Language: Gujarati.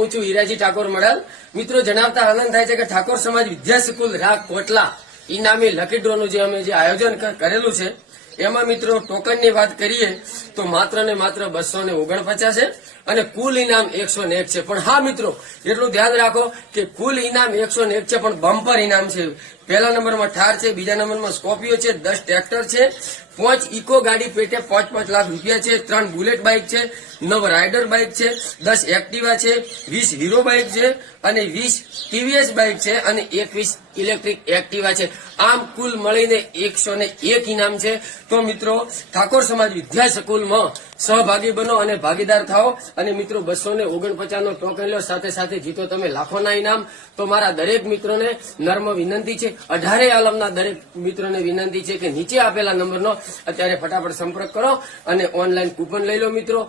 હું છું હીરાજી ઠાકોર મળલ। મિત્રો જણાવતા આનંદ થાય છે કે ઠાકોર સમાજ વિદ્યા સંકુલ રાગ કોટલા ઇનામી લકી ડ્રોનું જે અમે જે આયોજન કરેલું છે એમાં મિત્રો ટોકનની વાત કરીએ તો માત્ર ને માત્ર 249 છે અને કુલ ઇનામ 101 છે। પણ હા મિત્રો એટલું ધ્યાન રાખો કે કુલ ઇનામ 101 છે પણ બમ્પર ઇનામ છે। પહેલા નંબરમાં થાર છે, બીજા નંબરમાં સ્કોર્પિયો છે, 10 ટ્રેક્ટર છે, 5 ઇકો ગાડી પેટે 5-5 લાખ રૂપિયા છે, 3 બુલેટ બાઇક છે, 9 રાઇડર બાઇક છે, 10 એક્ટિવા છે, 20 હીરો બાઇક છે અને 20 ટીવીએસ બાઇક છે અને 21 ઇલેક્ટ્રિક એક્ટિવા છે। આમ કુલ મળીને 101 ઇનામ છે। તો મિત્રો ઠાકોર સમાજ વિદ્યા સંકુલમાં સહભાગી બનો અને ભાગીદાર થાઓ અને મિત્રો 249 નો ટોકન લો, સાથે સાથે જીતો તમે લાખોના ઇનામ। તો મારા દરેક મિત્રોને નર્મ વિનંતી છે, 18 આલમના દરેક મિત્રોને વિનંતી છે કે નીચે આપેલા નંબરનો અત્યારે ફટાફટ સંપર્ક કરો અને ઓનલાઈન કૂપન લઈ લો મિત્રો।